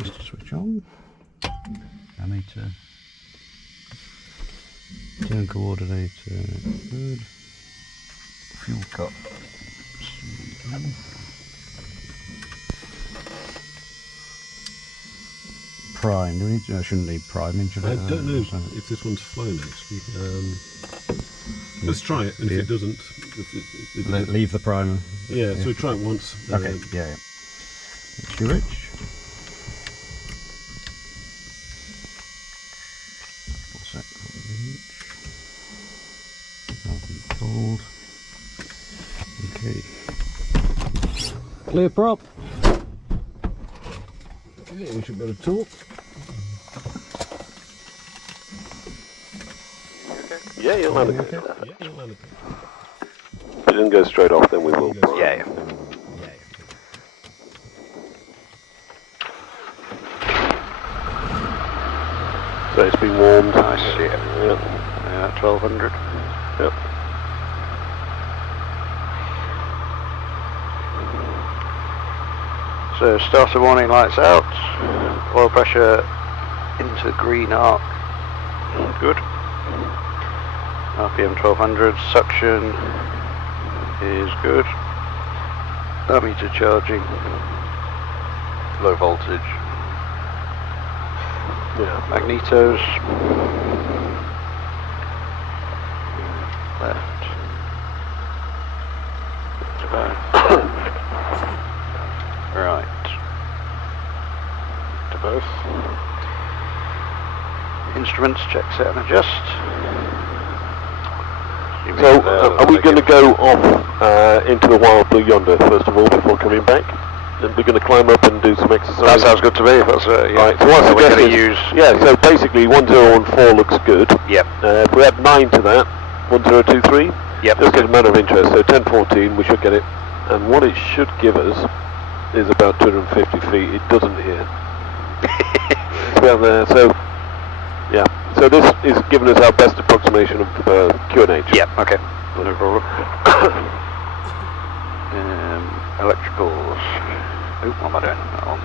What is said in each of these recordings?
Switch on. Ammeter. Turn coordinator. Good. Fuel cup. Prime. Do we need to, I shouldn't need priming, should I? I don't know if this one's flown actually. Let's try it, and if it doesn't, leave the primer. Yeah, so we try it once. Okay. Yeah. Mixture rich. Cold. Okay. Clear prop. Okay, we should be able to talk. Yeah, you'll land it. Yeah, you'll land it. If it didn't go straight off, then we will. Yeah. So it's been warmed. I see it. Yeah, 1200. Yep. So starter warning lights out. Oil pressure into green arc. Good. RPM 1200. Suction is good. Ammeter charging. Low voltage. Yeah. Magnetos. Left. Right. To both. Instruments, check, set and adjust. So are we going to go off into the wild blue yonder first of all before coming back? And we're going to climb up and do some exercise. That sounds good to me. If that's yeah. Right. So what I we're suggest going to is, use. yeah. So basically 1014 looks good. Yep. If we add 9 to that, 1023. Yep. Just as a matter of interest. So 1014, we should get it. And what it should give us is about 250 feet. It doesn't here. It's about there. So yeah. So this is giving us our best approximation of QNH. Yep. Okay. No problem. Electricals. Oop, what am I doing? That one.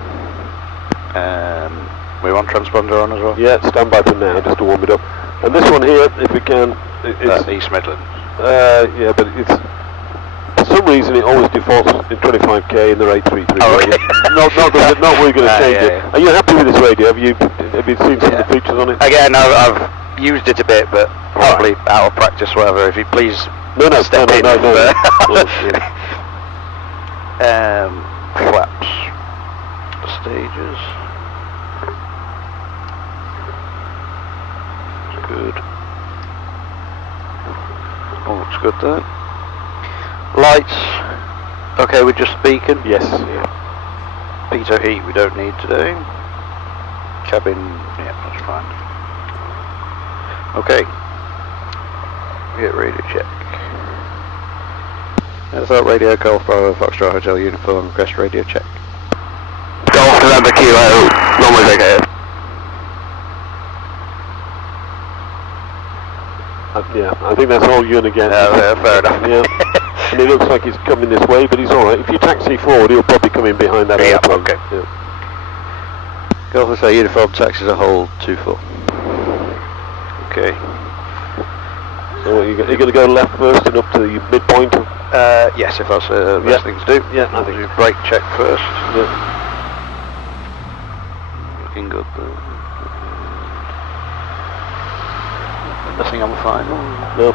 We want transponder on as well? Yeah, stand by for now, just to warm it up. And this one here, if we can, it's East Midlands. yeah, but it's for some reason it always defaults in 25k in the 833. Oh, okay. not we're going to change it. Yeah. Are you happy with this radio? Have you seen some of the features on it? Again, I've used it a bit, but probably out of practice, whatever. If you please step in. Flaps, stages, good. All looks good there. Lights, okay, we're just speaking. Yes. Pitot heat we don't need today. Cabin, yeah, that's fine. Okay. Get radio check. That's that radio, Golf Bravo Foxtrot Hotel Uniform, request radio check. Golf November Kilo, normally take it. Yeah, I think that's all you're going to get. Yeah, fair enough. Yeah. And it looks like he's coming this way, but he's alright. If you taxi forward, he'll probably come in behind that airplane. Okay. Yeah. Golf Hotel Uniform, taxis a hold 24. Okay. So you're going to go left first and up to the midpoint? Yes, if that's the best thing to do. Yeah, I think. Do brake check first. Yeah. Looking good there. Nothing on the final. No.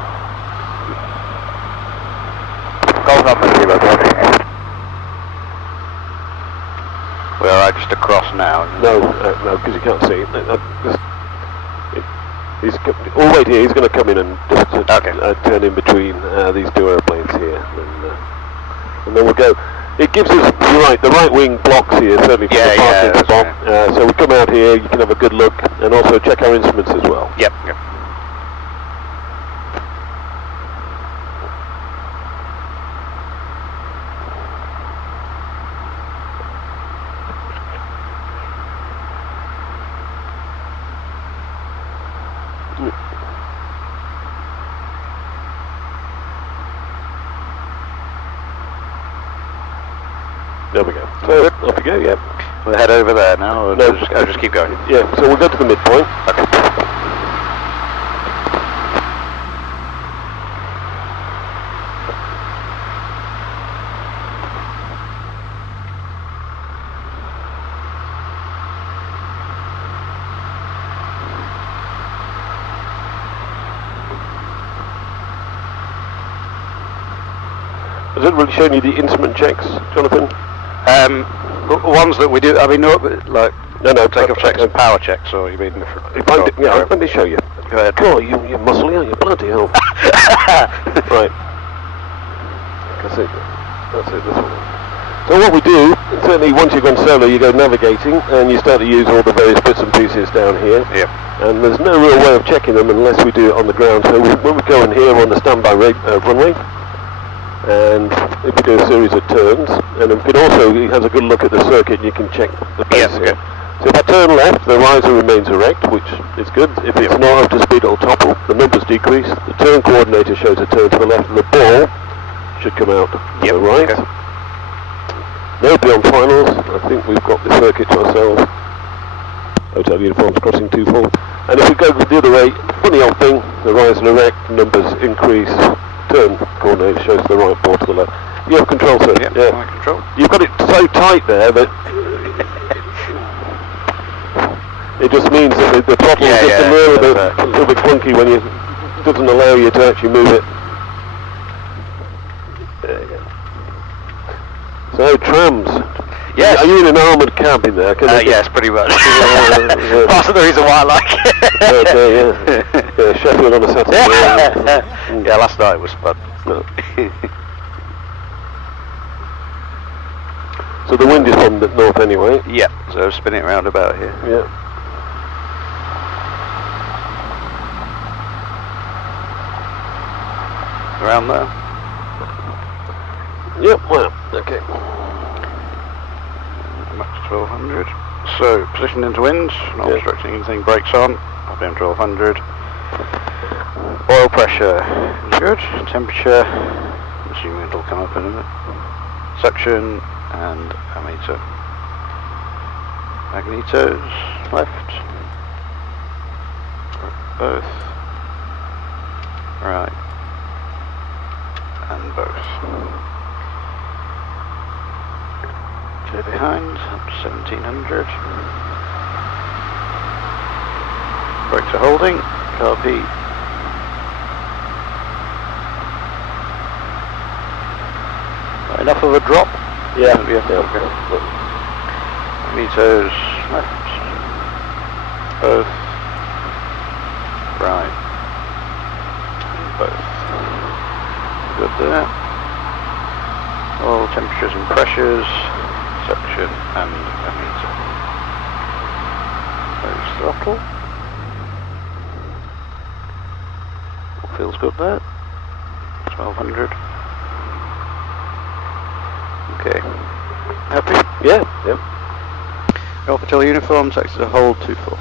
Golf November Kilo, we're alright just across now. No, because you can't see. Oh wait, here he's going to come in and just turn in between these two airplanes here, and then we'll go. It gives us, you're right, the right wing blocks here, certainly for the parking spot. Right. So we come out here, you can have a good look, and also check our instruments as well. Yep. There we go. So, off we go, yeah. We'll head over there now, or No, just keep going? Yeah, so we'll go to the midpoint. Okay. Has it really shown you the instrument checks, Jonathan? Ones that we do, I mean, no, like No, takeoff checks and power checks, or you mean different? Yeah, let me show you. Go ahead. God, you're muscly, aren't you? Bloody hell. Right. That's it, this one. So what we do, certainly once you've gone solo, you go navigating, and you start to use all the various bits and pieces down here. Yep. And there's no real way of checking them unless we do it on the ground. So when we go in here on the standby runway, and if we do a series of turns, and we can also, he has a good look at the circuit, and you can check the base here. So if I turn left, the riser remains erect, which is good. If it's not up to speed, it'll topple. The numbers decrease. The turn coordinator shows a turn to the left, and the ball should come out to the right. Okay. Nobody on finals. I think we've got the circuit to ourselves. Hotel uniforms crossing 2-4. And if we go the other way, funny old thing, the riser erect, numbers increase. Turn coordinator shows the right ball to the left. You have control, sir. Yeah. Control. You've got it so tight there that it just means that the throttle is just a little bit clunky when it doesn't allow you to actually move it. There you go. So trams. Yes. Are you in an armoured cab in there? Yes, pretty much. Part of the reason why I like it. Okay, yeah. Sheffield on a Saturday. Yeah, last night was fun. No. So the wind is from the north anyway. Yeah, so spin it round about here. Yeah. Around there. Yep, well, okay. Max 1200. So, position into wind, not obstructing anything, brakes on, RPM 1200. Oil pressure is good. Temperature, I'm assuming it'll come up in a minute. Suction and ammeter. Magnetos, left. Both. Right. And both. Clear behind, up to 1700. Brakes are holding, car P. Not enough of a drop? Yeah. Okay. Meters left. Both. Right. And both. Good there. All temperatures and pressures. Suction and ammeter. There's throttle. All feels good there. 1200. Okay. Happy? Yeah, yeah. Alpha Hotel uniform, takes a hold 2-4.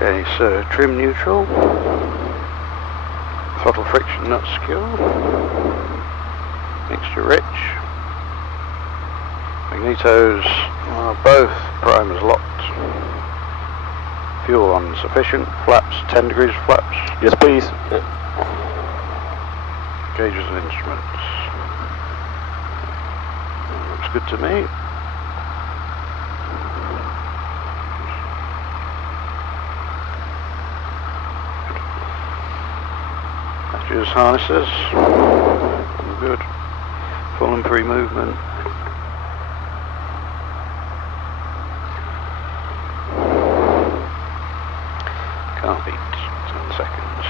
Okay, so trim neutral, throttle friction not secure, mixture rich, magnetos both primers locked, fuel on sufficient, flaps 10 degrees flaps. Yes, please. Yeah. Gauges and instruments. Looks good to me. Passengers harnesses. Good. Full and free movement. Can't beat 10 seconds.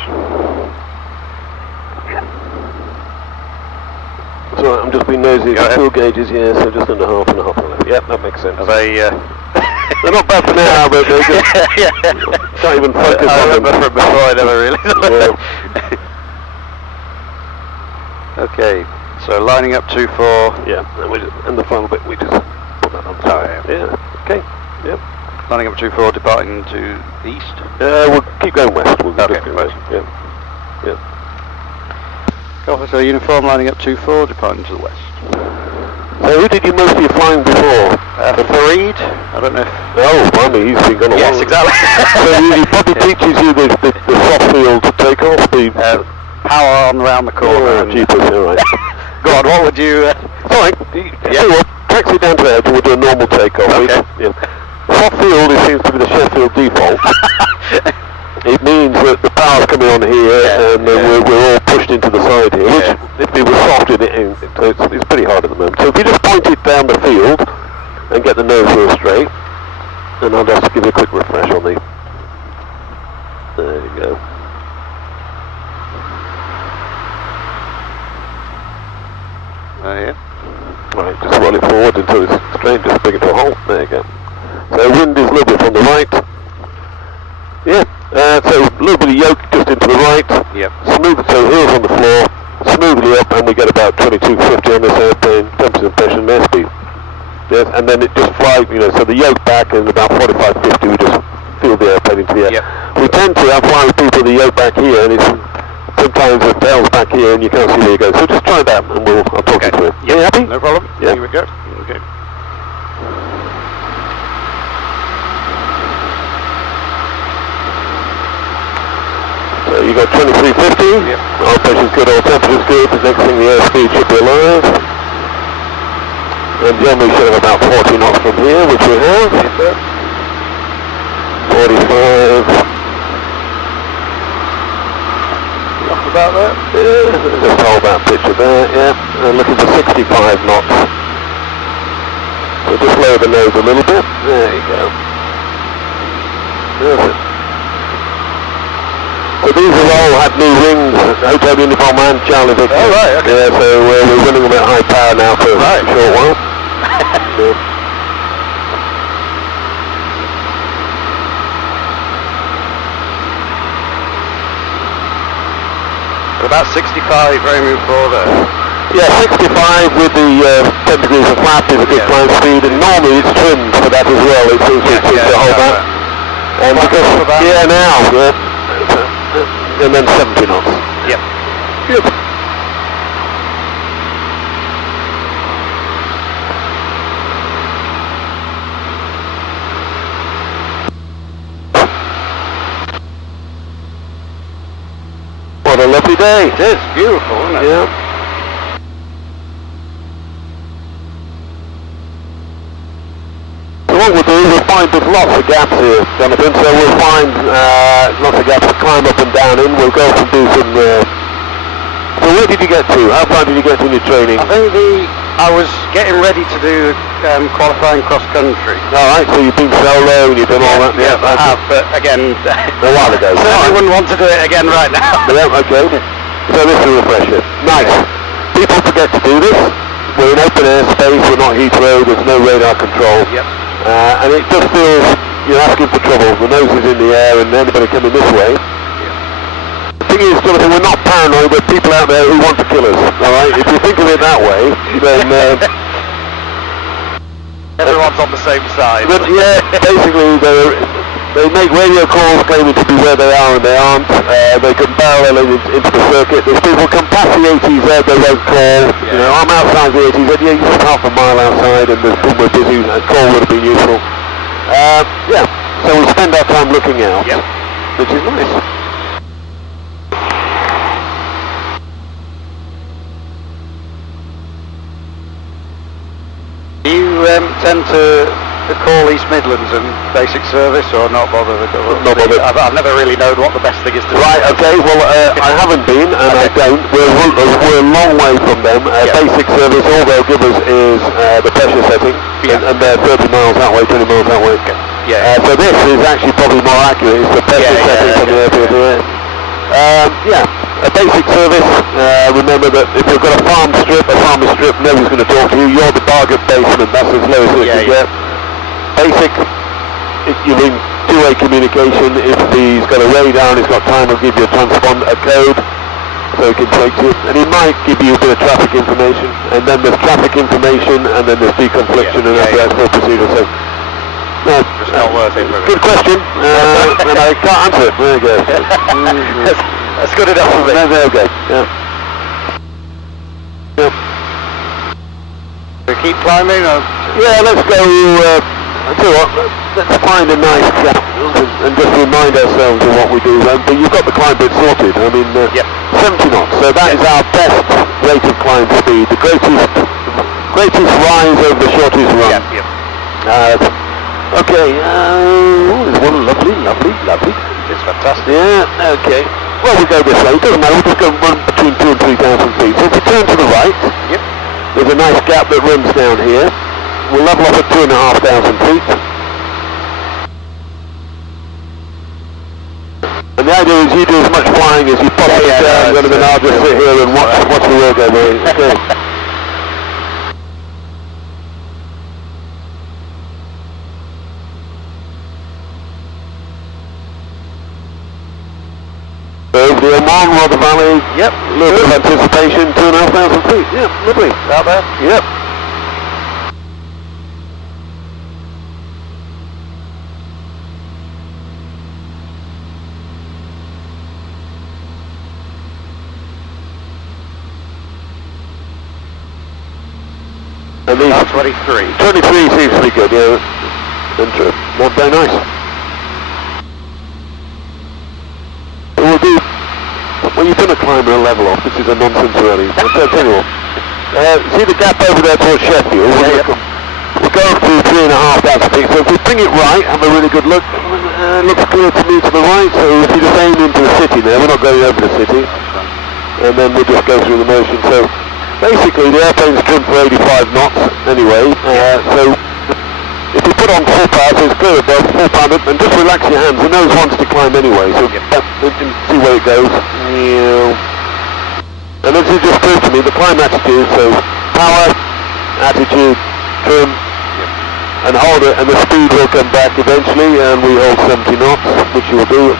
So I'm just being nosy at the fuel gauges here, so just under half and a half left. Yep, that makes sense. Are they, they're not bad for now, but they just can't even focus I on remember them. from before, I never really Okay, so lining up 2-4. Yeah, and the final bit, we just put that on. Oh, yeah. Yeah, okay, yep. Lining up 2-4, departing to the east. We'll keep going west. We'll Okay, just go west. Yeah, yeah. Officer uniform lining up 2-4, departing to the west. So who did you most of your flying before? Fareed? I don't know if... Oh, blimey, he's been gone a Yes, while. exactly. So he probably teaches you the soft field takeoff, the... power on round the corner. Oh, jeepers, alright. Go on, what would you... Alright, yeah. Well, taxi down to the edge and we'll do a normal takeoff. Okay. Yeah. Soft field, it seems to be the Sheffield default. It means that the power's coming on here and we're all pushed into the side here, which if it was soft, it's pretty hard at the moment. So if you just point it down the field and get the nose wheel straight, and I'll just give you a quick refresh on the... There you go. Yeah. Right, just roll it forward until it's straight, just bring it to a hole. There you go. So wind is a little bit from the right. Yeah, so a little bit of yoke just into the right. Yep. Smooth, so heels on the floor, smoothly up, and we get about 2250 on this airplane, temperature and pressure and airspeed. Yes, and then it just flies, so the yoke back and about 4550 we just feel the airplane into the air. Yep. We tend to have flying people the yoke back here, and it's sometimes the tail's back here and you can't see where you go. So just try that and I'll talk you through it. Yep. You happy? No problem. Yeah. Here we go. Okay. So you got 2350. Yep. All pressure's good, all temperature's good. The next thing the airspeed should be alive. And generally we should have about 40 knots from here, which we have. Yes, sir. 45. Off about that. Yeah, just hold that picture there, yeah. And looking for 65 knots. So just lower the nose a little bit. There you go. There's it. So these have all had new wings, Hotel Uniform and Charlie Victor. Oh, right, okay. Yeah, so we're running them at high power now for a short while. Yeah. About 65, very move forward there. Yeah, 65 with the 10 degrees of flap is a good flying speed, and normally it's trimmed for that as well. It seems to hold that. And because, and then 70 knots. Yep. Good. What a lovely day. It is beautiful, isn't it? Yeah. So what we'll do is we'll find there's lots of gaps here, Jonathan, so we'll find lots of gaps to climb up and down in. We'll go and do some... So where did you get to? How far did you get in your training? I think I was getting ready to do qualifying cross country. Alright, so you've been solo and you've done all that? Yeah, I have, but again... a while ago. Certainly wouldn't want to do it again right now. Yeah, okay. So this is a refresher. Nice. People forget to do this. We're in open air space, we're not Heathrow, there's no radar control. Yep. And it just feels you're asking for trouble. The nose is in the air and anybody coming this way. The thing is, Jonathan, we're not paranoid, we're people out there who want to kill us, alright? If you think of it that way, then... Everyone's on the same side. But yeah, basically they make radio calls claiming to be where they are and they aren't. They can parallel into the circuit. If people come past the ATZ, they won't call. Yeah. I'm outside the ATZ, you're just half a mile outside and we're busy, a call would have been useful. Yeah, so we spend our time looking out, which is nice. You tend to call East Midlands and basic service, or not bother? Not bother. I've never really known what the best thing is to do. Right, okay, well, I haven't been, and I don't. We're a long way from them. Basic service, all they'll give us is the pressure setting, and they're 30 miles that way, 20 miles that way. So this is actually probably more accurate. It's the pressure setting from the airfield here. A basic service. Remember that if you've got a farmer's strip, nobody's going to talk to you. You're the bargain basement. That's as low as it can get. Basic, you're in two-way communication. If he's got a radar and he's got time, he'll give you a transponder, a code, so he can take you. And he might give you a bit of traffic information. And then there's traffic information, and then there's deconfliction and FS4 procedure. So, no, it's not worth it. Good question, and I can't answer it. There you go. That's good enough for me. No, there we go. We keep climbing? Or? Yeah, let's go. I tell you what, let's find a nice gap and just remind ourselves of what we do. But you've got the climb bit sorted. I mean, 70 knots. So that is our best rate of climb speed. The greatest rise over the shortest run. Okay. There's one lovely. It's fantastic. Yeah. Okay. Well, we go this way. It doesn't matter. We'll just go run between 2,000 and 3,000 feet. So if we turn to the right, there's a nice gap that runs down here. We'll level off at 2,500 feet. And the idea is you do as much flying as you possibly can, and then I'll just sit here and watch the work over here. Okay. Over the Oman, Rother Valley. Yep. A little bit of anticipation, 2,500 feet. Yep, lovely. Out there? Yep. And these 23. 23 seems to be good, yeah. And not very nice. It will do. When you've done a climb and a level off, this is a nonsense really. I'll tell you what. See the gap over there towards Sheffield? We'll go up to 3,500 feet. So if we bring it right, have a really good look. Looks clear to me to the right. So if you just aim into the city there, we're not going over the city. And then we'll just go through the motion. So basically the airplane's trimmed for 85 knots anyway. So if you put on full power, so it's clear above, full power, and just relax your hands. The nose wants to climb anyway, so you can see where it goes. And as you just proved to me, the climb attitude, so power, attitude, trim, and hold it, and the speed will come back eventually, and we hold 70 knots, which you will do.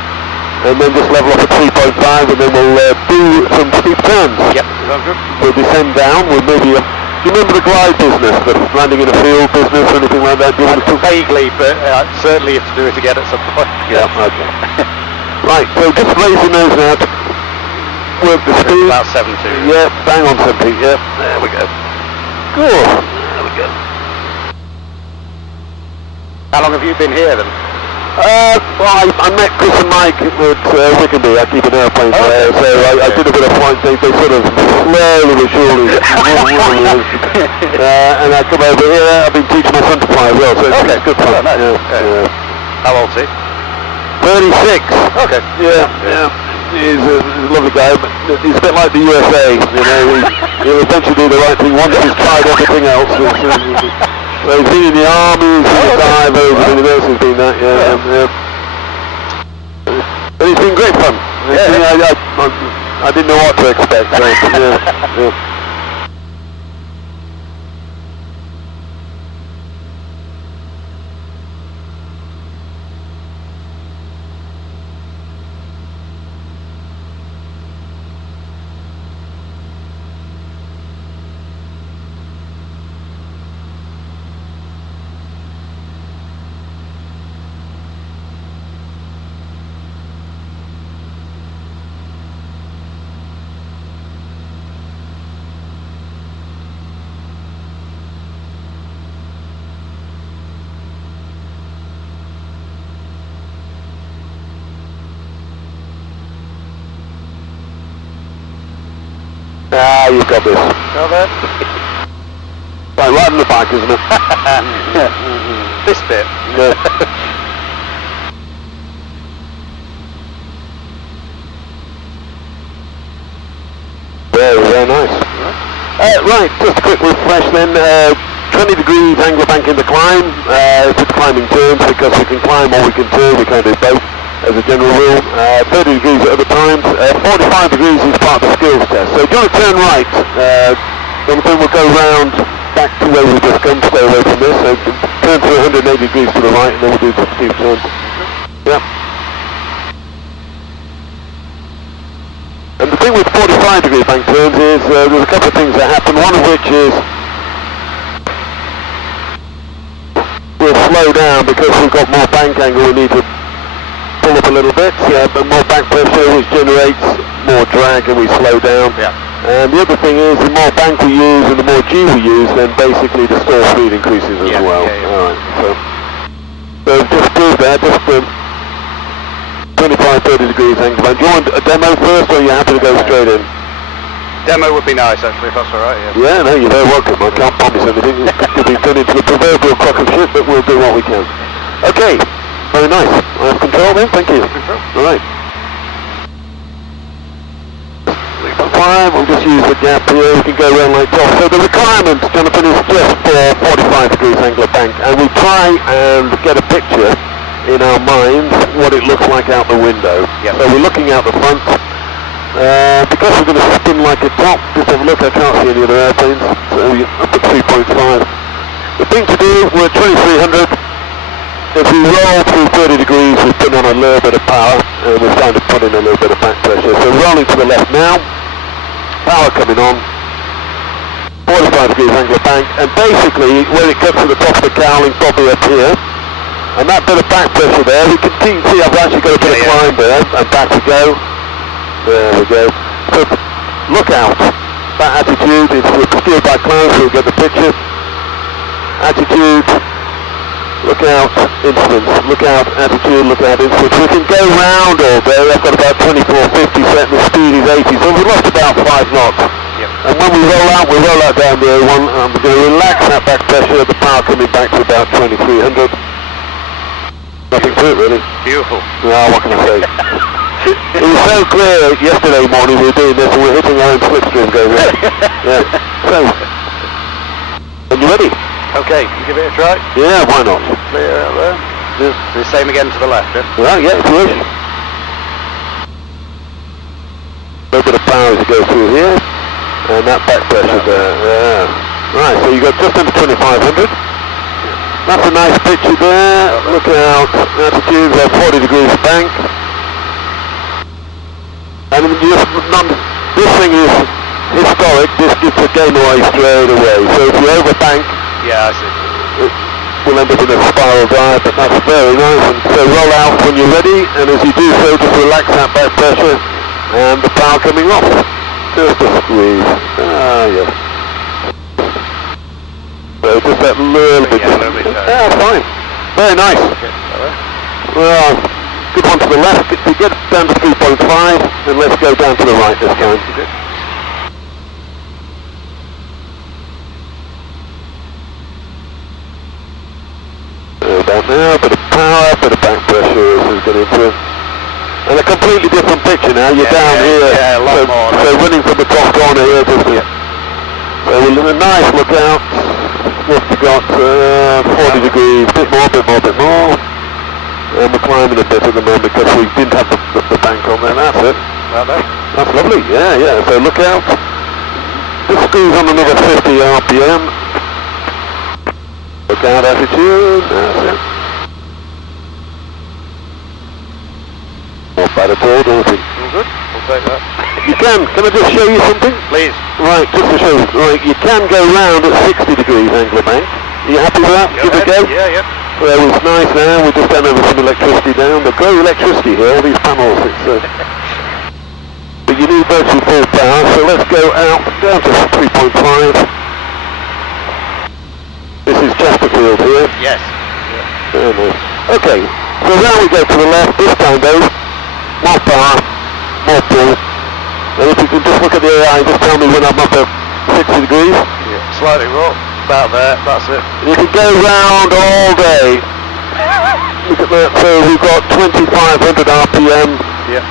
And then just level off at 3.5, and then we'll do some steep turns. Sounds good. We'll descend down, we'll maybe... Do you remember the glide business, the landing in a field business or anything like that? Do you want to vaguely, but certainly have to do it again at some point. Okay. Right, so just raise your nose now to work the speed. About 72. Yeah, bang on 70, yeah. There we go. Good. There we go. How long have you been here then? Well, I met Chris and Mike at Wickenby. I keep an airplane there, so I did a bit of flight. They sort of slowly but surely. And I come over here. I've been teaching my son to fly as well, so it's good fun. Nice. How old is he? 36. Okay. Yeah. He's a lovely guy, but he's a bit like the USA. You know, he'll eventually do the right thing once he's tried everything else. So he's been in the army, he's been a diver, he's been in he's been that, But it's been great fun. I didn't know what to expect. So, you've got this. Got that? Right in the back, isn't it? this bit. No. Very nice. Right, just a quick refresh then. 20 degrees angle bank in the climb. It's climbing turns because we can climb or we can turn. We can't do both as a general rule. 30 degrees at other times. 45 degrees is part of the skills test. So if you want to turn right, then we'll go round back to where we just come, stay away from this. So turn to 180 degrees to the right and then we'll do some steep turns. Yeah. And the thing with 45 degree bank turns is there's a couple of things that happen, one of which is we'll slow down because we've got more bank angle, we need to pull up a little bit, but more back pressure which generates more drag and we slow down. Yeah. And the other thing is the more bank we use and the more G we use, then basically the stall speed increases as well. Alright, so just prove that, just 25-30 degrees angle bank. Do you want a demo first or are you happy to go straight in? Demo would be nice actually, if that's alright. Yeah, no, you're very welcome. I can't promise anything. It could be turned into the proverbial crock of shit, but we'll do what we can. Okay, very nice. I have control then, thank you. Alright. Fine, we'll just use the gap here, we can go around like top. So the requirement, Jonathan, is just for 45 degrees angle bank, and we try and get a picture in our minds what it looks like out the window. Yep. So we're looking out the front. Because we're going to spin like a top, just have a look, I can't see any other airplanes, so up at 3.5. The thing to do, we're at 2300. If we roll through 30 degrees, we put on a little bit of power, and we're starting to put in a little bit of back pressure. So rolling to the left now, power coming on, 45 degrees angle bank, and basically when it cuts to the top of the cowling, probably up here, and that bit of back pressure there, we can see I've actually got a bit of climb there, and back we go. There we go. So look out. That attitude is obscured by clouds, so we'll get the picture. Attitude. Look out, instruments. Look out, attitude, look out, instruments. We can go round all day. I've got about 2450 set and the speed is 80, so we've lost about 5 knots. Yep. And when we roll out down the A1, and we're going to relax that back pressure, the power coming back to about 2300. Nothing to it really. Beautiful. No, what can I say? It was so clear yesterday morning we were doing this and we're hitting our own slipstream going round. Yeah. So, are you ready? Okay, you give it a try. Yeah, why not? Clear out there. Yeah. The same again to the left, yeah? Right, yeah, if you wish. A little bit of power as you go through here. And that back pressure there. Yeah. Right, so you got just under 2500. That's a nice picture there. Look out. Attitude, about 40 degrees bank. And this thing is historic. This gets a game away straight away. So if you overbank, yeah, I see. We'll end up in a spiral dive, but that's very nice. And so roll out when you're ready, and as you do so, just relax that back pressure and the power coming off. Just a squeeze. Ah, yes. So just that little bit. Yeah, fine. Very nice. Okay, Well, good one to the left. We get down to 3.5, and let's go down to the right this time. Down now, bit of power, bit of back pressure as we get into it. And a completely different picture now, you're down here. Yeah, a lot more. So running from the top corner here, just so we'll do a nice look out. What we got, 40 degrees, bit more. And we're climbing a bit at the moment because we didn't have the bank on there, that's it. That's lovely, yeah, so look out. Just squeeze on another 50 RPM. Look out, attitude, that's it. Not bad at all, don't you? All good, we'll take that. You can I just show you something? Please. Right, just to show you, right, you can go round at 60 degrees angle bank. Are you happy with that? Give it a go? Yeah. Well, it's nice now, we're just down over some electricity down. They've got electricity here, all these panels, but you need virtually full power, so let's go out, down to 3.5. This is Chesterfield here. Yes. Very nice. Okay, so now we go to the left, this time though, more power, more pull. And if you can just look at the AI and just tell me when I'm up at 60 degrees. Yeah. Slightly raw. about there, that's it. You can go round all day. Look at that, so we've got 2,500 RPM. Yeah.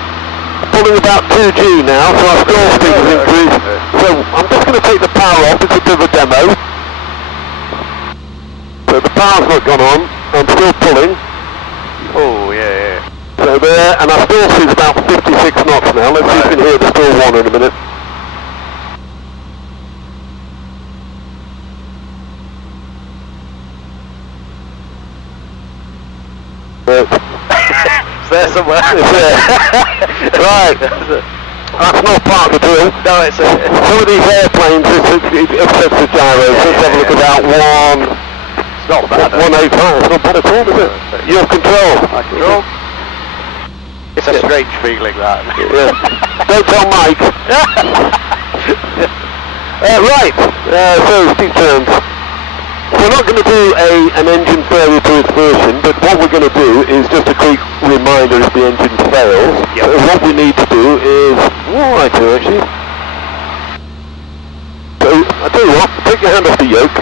Pulling about 2G now, so our stall speed has increased. So I'm just going to take the power off, it's a bit of a demo. So the power's not gone on, I'm still pulling. Oh, yeah. So there, and our stall speed's about 56 knots now. Let's see if you can hear the stall one in a minute. It's there somewhere. It's there. Right. That's not part of the drill. No, it's a... Some of these airplanes, it upsets the gyros. Let's have a look at that one. It's not bad. 185. It's not bad at all, is it? You have control. I control. It's a strange feeling, that. Yeah. Don't tell Mike. Right. So steep turns. We're not going to do an engine failure to its version, but what we're going to do is just a quick reminder if the engine fails. Yep. So what we need to do is, right here actually. So I tell you what, take your hand off the yoke,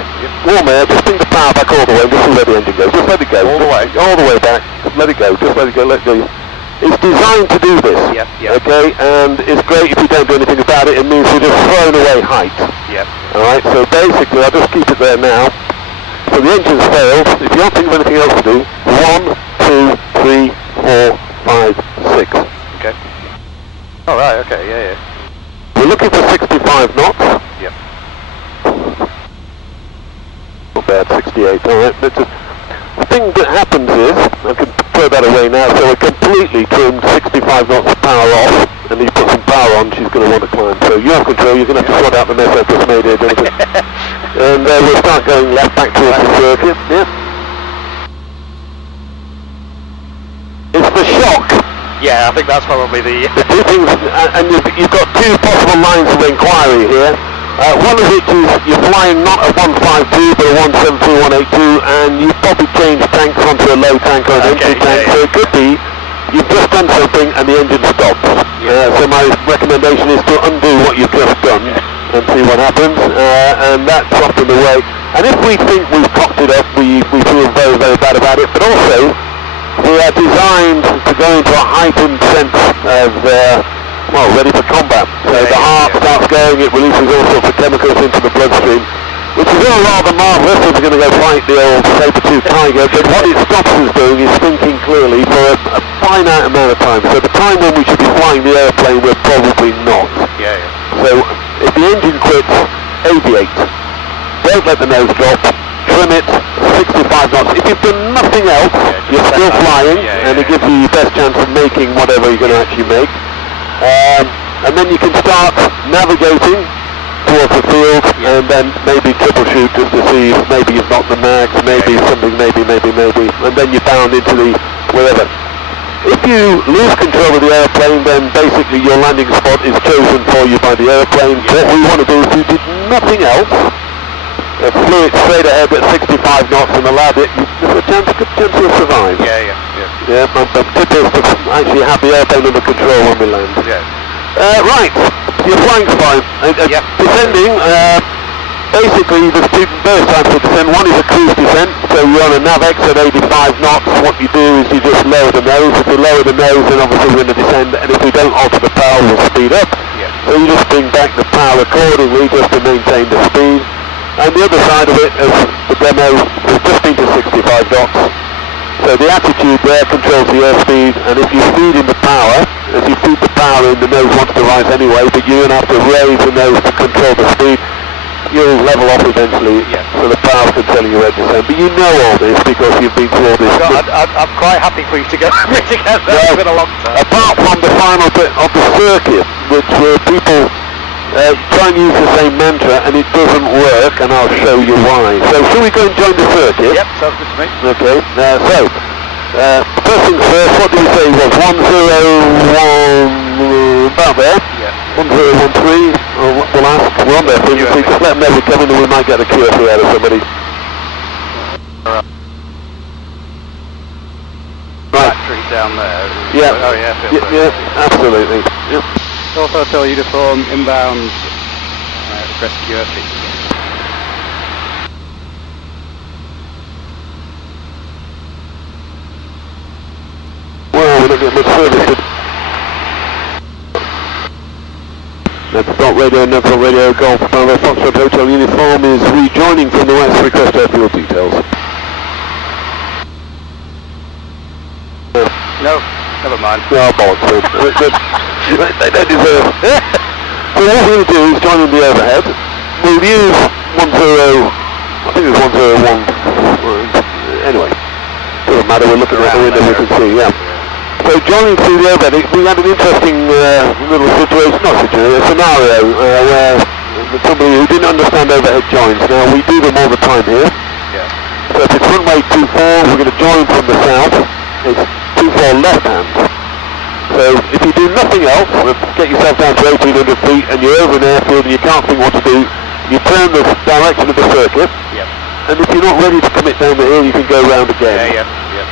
warm air, just bring the power back all the way, and just let the engine go. Just let it go. All the way? All the way back. Let it go. Just let it go. Let it go. It's designed to do this. Yep. Okay, and it's great if you don't do anything about it. It means we're just throwing away height. Yep. All right. So basically, I'll just keep it there now. So the engine's failed. If you don't think of anything else to do, 1, 2, 3, 4, 5, 6. Okay. All right. Okay. Yeah. We're looking for 65 knots. Yep. Not bad, 68. All right. The thing that happens is, I can throw that away now. So we're completely trimmed 65 knots of power off, and you put some power on. She's going to want to climb. So you have control. You're going to have to sort out the mess I've just made here, Jonathan. And we'll start going left back towards the circuit. Yeah. It's the shock. Yeah, I think that's probably the... The two things, and you've got two possible lines of inquiry here. One of which is you're flying not a 152 but a 172, 182, and you've probably changed tanks onto a low tank or an engine tank. So it could be you've just done something and the engine stops. So my recommendation is to undo what you've just done and see what happens, and that's often the way. And if we think we've cocked it up, we feel very, very bad about it, but also we are designed to go into a heightened sense of, ready for combat. So the heart starts going, it releases all sorts of chemicals into the bloodstream, which is all rather marvellous if we're going to go fight the old saber-toothed tiger, but what it stops us doing is thinking clearly for a finite amount of time. So the time when we should be flying the airplane, we're probably not. Yeah. So if the engine quits, aviate. Don't let the nose drop. Trim it, 65 knots. If you've done nothing else, you're still flying, and it gives you your best chance of making whatever you're going to actually make. And then you can start navigating towards the field, and then maybe troubleshoot just to see if maybe you've knocked the mags, maybe something, maybe, and then you're bound into the wherever. If you lose control of the airplane, then basically your landing spot is chosen for you by the airplane. What we want to do, if you did nothing else, flew it straight ahead at 65 knots and allowed it, there's a good chance you'll survive. Yeah, my tip is to actually have the airplane under control when we land. Right, your flying's fine. Descending, basically there's two types of descent. One is a cruise descent, so you're on a NavX at 85 knots. What you do is you just lower the nose. If you lower the nose, then obviously we're going to descend, and if we don't alter the power, we'll speed up. So you just bring back the power accordingly just to maintain the speed. And the other side of it, as the demo, is just into 65 knots. So the attitude there controls the airspeed, and if you feed in the power, as you feed the power in, the nose wants to rise anyway, but you're going to have to raise the nose to control the speed. You'll level off eventually, so the power can tell you where to descend. But you know all this because you've been through all this. I'm quite happy for you to go together. It's been a long time. Apart from the final bit of the circuit, which people try and use the same mantra, and it doesn't work, and I'll show you why. So shall we go and join the circuit? Yep, sounds good to me. Okay, so first things first, what did we say was 101, about there? 1013, we'll ask, we're on there, so just let them know we're coming and we might get a QFE out of somebody. Right. Battery down there. Yeah. Oh yeah, absolutely. Yep. Also tell uniform inbound, request QFE. equipment serviced. Never radio, Golf Bravo Foxtrot Hotel uniform is rejoining from the west, request airfield details. No, never mind. No, bollocks, they don't deserve. So what we're going to do is join in the overhead. We'll use 10, I think it's 101, anyway, doesn't matter, we're looking out the window, we can see, yeah. So joining through the overhead, we had an interesting little situation, not situation, a scenario where somebody who didn't understand overhead joins. Now we do them all the time here. Yeah. So if it's runway 24, we're going to join from the south. It's 24 left hand. So if you do nothing else, get yourself down to 1800 feet and you're over an airfield and you can't think what to do, you turn the direction of the circuit. Yep. And if you're not ready to commit down the hill, you can go round again.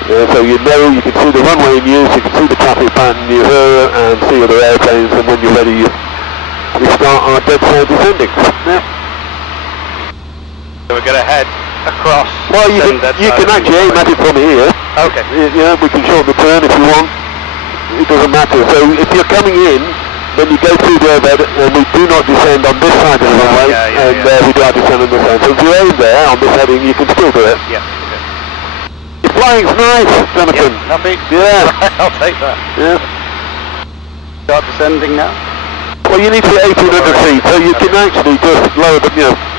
So you know, you can see the runway in use, you can see the traffic pattern, you hear and see other airplanes, and when you're ready, we start our dead side descending. Yeah. So we're going to head across. Well, you can actually aim at it from here. Okay. Yeah, we can shorten the turn if you want. It doesn't matter. So if you're coming in, then you go through the overhead, and we do not descend on this side of the runway, and we do our descend on this side. So if you aim there on this heading, you can still do it. Yeah. Your flying's nice, Jonathan. Yep, happy? Yeah. I'll take that. Yeah. Start descending now? Well, you need to be 1800 feet, so you can actually just lower the,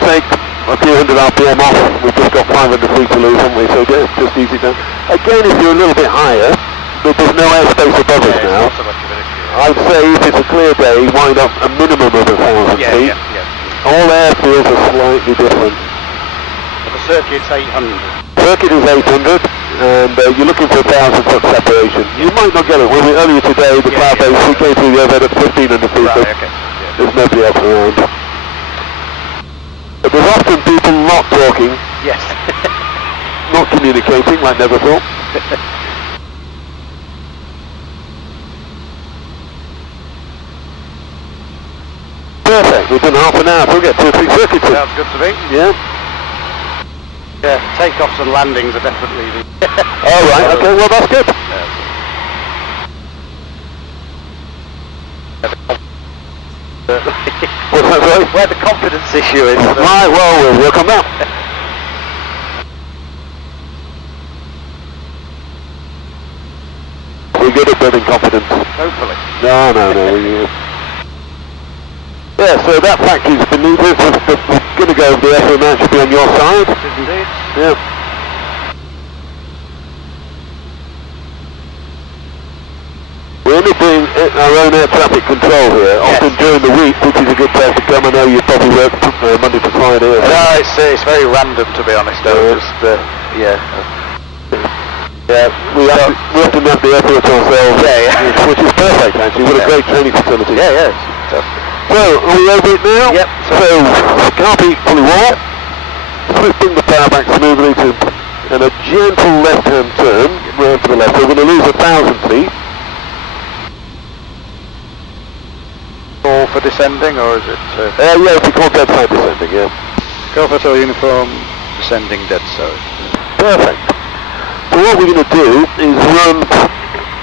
take a few hundred RPM off. We've just got 500 feet to lose, haven't we? So yeah, just easy down. Again, if you're a little bit higher, but there's no airspace above us now. Not so much of an issue. I'd say if it's a clear day, wind up a minimum of 1,000 feet. Yeah. All airfields are slightly different. The circuit's 800. Circuit is 800, and you're looking for 1,000 foot separation. You might not get it. Earlier today, the cloud base, we came through the overhead at 1,500 feet, Right, okay. There's nobody else around. But there's often people not talking, Yes. not communicating, like never thought. Perfect, we've done half an hour, we'll get 2 or 3 circuits in. Sounds good to me. Yeah? Yeah, takeoffs and landings are definitely the... Oh right, okay, well that's good. What's that, sorry? Where the confidence issue is. Right, well, we'll work on that. We're good at building confidence. Hopefully. No. Yeah, so that factory's beneath us. We're going to go over the SO9, should be on your side. It is indeed. Yeah. We're only doing our own air traffic control here, often during the week, which is a good place to come. I know you probably work Monday to Friday. No, it's very random, to be honest. Yeah, we have to map the airport ourselves, which is perfect actually, what a great training facility. Yeah. So, are we over it now? Yep. So, can't be fully warm, flipping the power back smoothly to, and a gentle left-hand turn, round to the left. So we're going to lose 1,000 feet. All for descending, or is it... Yeah, we call dead side descending, yeah. Golf Hotel uniform, descending dead side. Perfect. So what we're going to do is run,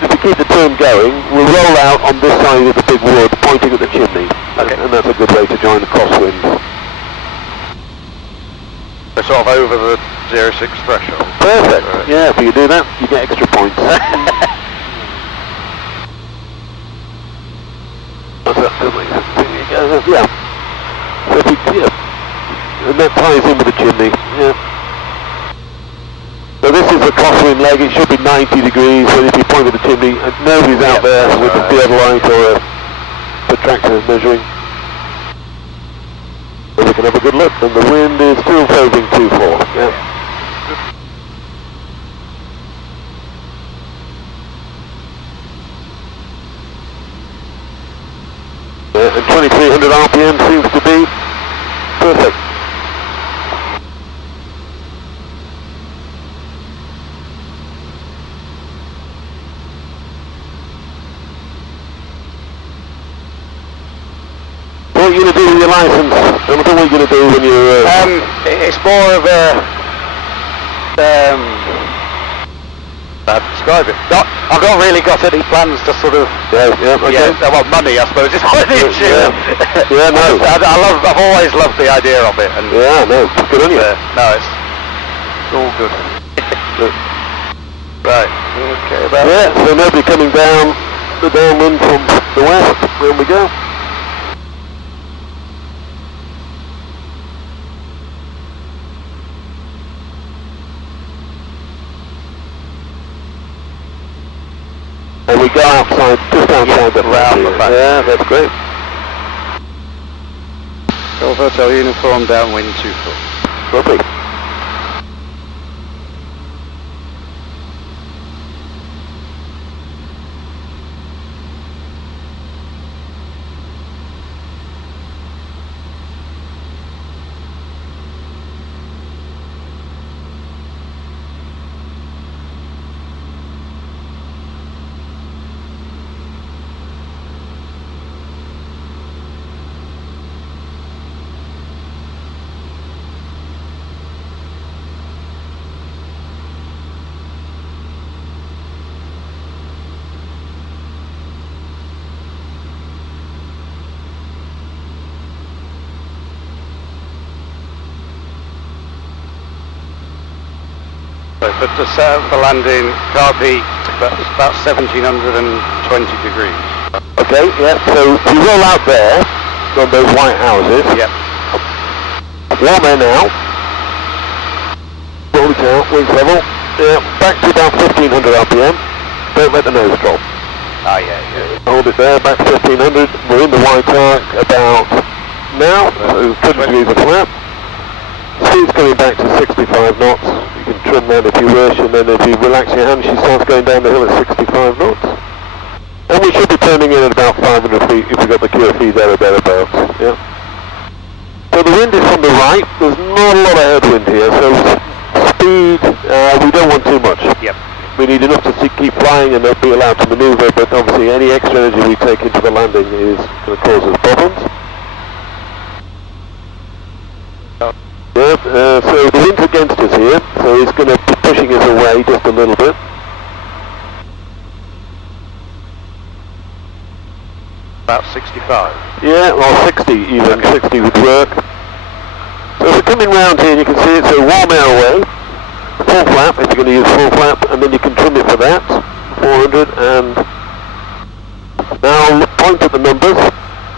if we keep the turn going, we'll roll out on this side of the big wood, pointing at the chimney. Okay. And that's a good way to join the crosswind. We're sort of over the 06 threshold. Perfect. Right. Yeah, if you do that, you get extra points. Yeah. So if we, and that ties in with the chimney. Yeah. So this is the crosswind leg. It should be 90 degrees. So if you point at the chimney, and nobody's out there with the theodolite or a protractor measuring. So we can have a good look. And the wind is still favoring 2-4. Yeah. And 2300 RPM seems to be perfect. What are you going to do with your license? What are you going to do when you're... It's more of a... how to describe it? I've not really got any plans to sort of... Okay. Well, money, I suppose, is one of the issues. Yeah, no. I've always loved the idea of it. And Yeah, no, good on you. no, it's all good. Right, okay, So nobody coming down the downwind from the west. There we go. And we go outside, just outside the round the back. Yeah, that's great. Golf Hotel uniform, downwind 24. Lovely. But to set up the landing, can't be about 1720 degrees. Okay, yeah, so you roll out there on those white houses. Yep. Warm air now. Roll it out, wings level. Yeah, back to about 1500 RPM. Don't let the nose drop. Ah, yeah. Hold it there, back to 1500. We're in the white arc about now, so 20 degrees of flap. Speed's coming back to 65 knots. You can trim that if you wish, and then if you relax your hand, she starts going down the hill at 65 knots. And we should be turning in at about 500 feet if we've got the QFE there or thereabouts. Yeah. So the wind is from the right. There's not a lot of headwind here, so speed, we don't want too much. Yep. We need enough to keep flying and not be allowed to maneuver, but obviously any extra energy we take into the landing is going to cause us problems. Yeah, so the wind's against us here, so it's going to be pushing us away just a little bit. About 65. Yeah, or 60 even, 60 would work. So if we're coming round here, you can see it's a warm air away, full flap, if you're going to use full flap, and then you can trim it for that, 400, and now point at the numbers.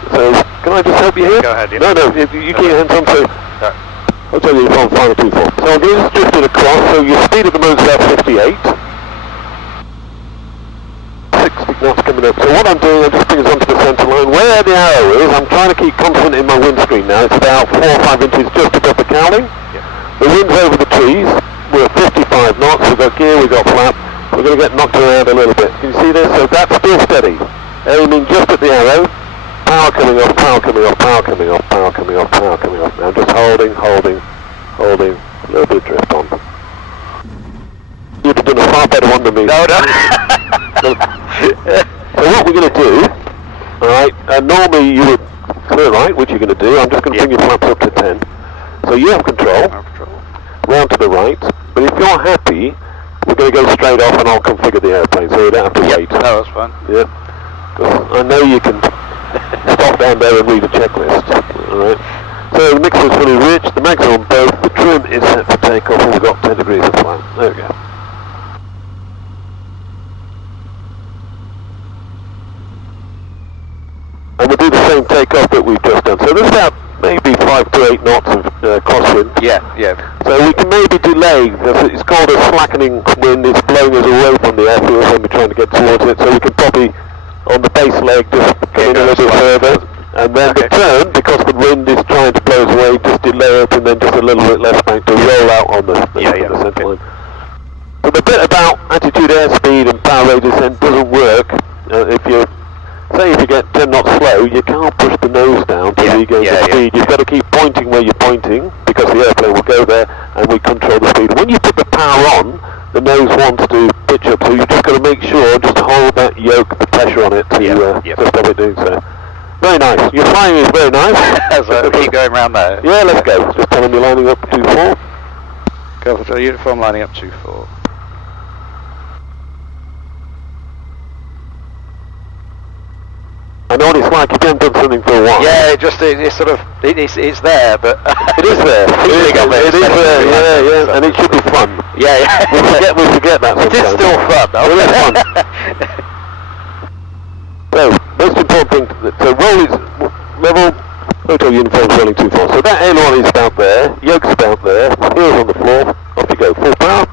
So, can I just help you here? Go ahead, yeah. No, you keep your hands on, so I'll tell you from 524. So I'm going to drift it across, so your speed at the moment is about 58. 60 knots coming up. So what I'm doing, I'm just bringing us onto the centre line. Where the arrow is, I'm trying to keep constant in my windscreen now. It's about 4 or 5 inches just above the cowling. Yeah. The wind's over the trees. We're at 55 knots. We've got gear, we've got flap. We're going to get knocked around a little bit. Can you see this? So that's still steady. Aiming just at the arrow. Power coming off, power coming off, power coming off, power coming off, power coming off. Now just holding, a little bit of drift on. You'd have done a far better one than me. No. So what we're going to do, alright, normally you would clear right, which you're going to do. I'm just going to bring your flaps up to 10. So you have control, round to the right, but if you're happy, we're going to go straight off and I'll configure the airplane so you don't have to wait. No, that's fine. Yeah. I know you can stop down there and read a checklist. Alright. So the mixer is fully rich, the mags are on both, the trim is set for takeoff, and we've got 10 degrees of flap. There we go. And we'll do the same takeoff that we've just done. So there's about maybe 5 to 8 knots of crosswind. Yeah. So we can maybe delay, it's called a slackening wind, it's blowing us away from the airfield when we're trying to get towards it, so we can probably, on the base leg, just come in a little bit further. And then the turn, because the wind is trying to blow us away, just delay it and then just a little bit left bank to roll out on the centre line. So the bit about attitude airspeed and power radius then doesn't work. If you get 10 knots slow, you can't push the nose down to regain the speed. You've got to keep pointing where you're pointing, because the airplane will go there and we control the speed. When you put the power on, the nose wants to pitch up, so you've just got to make sure, just hold that yoke, the pressure on it to stop it doing so. Very nice. Your flying is very nice. So keep going around there. Yeah, let's go. Just tell them you're lining up 2-4. Go for the uniform lining up 2-4. I know what it's like if you haven't done something for a while. Yeah, it's sort of, it's there, but... It is there. It is there, yeah, and it should be fun. Yeah. We forget that sometimes. It is still fun, though. It is fun. So, most important thing, so roll is level, photo uniforms rolling too far. So that aileron is about there, yoke's about there, heels on the floor, off you go, full power.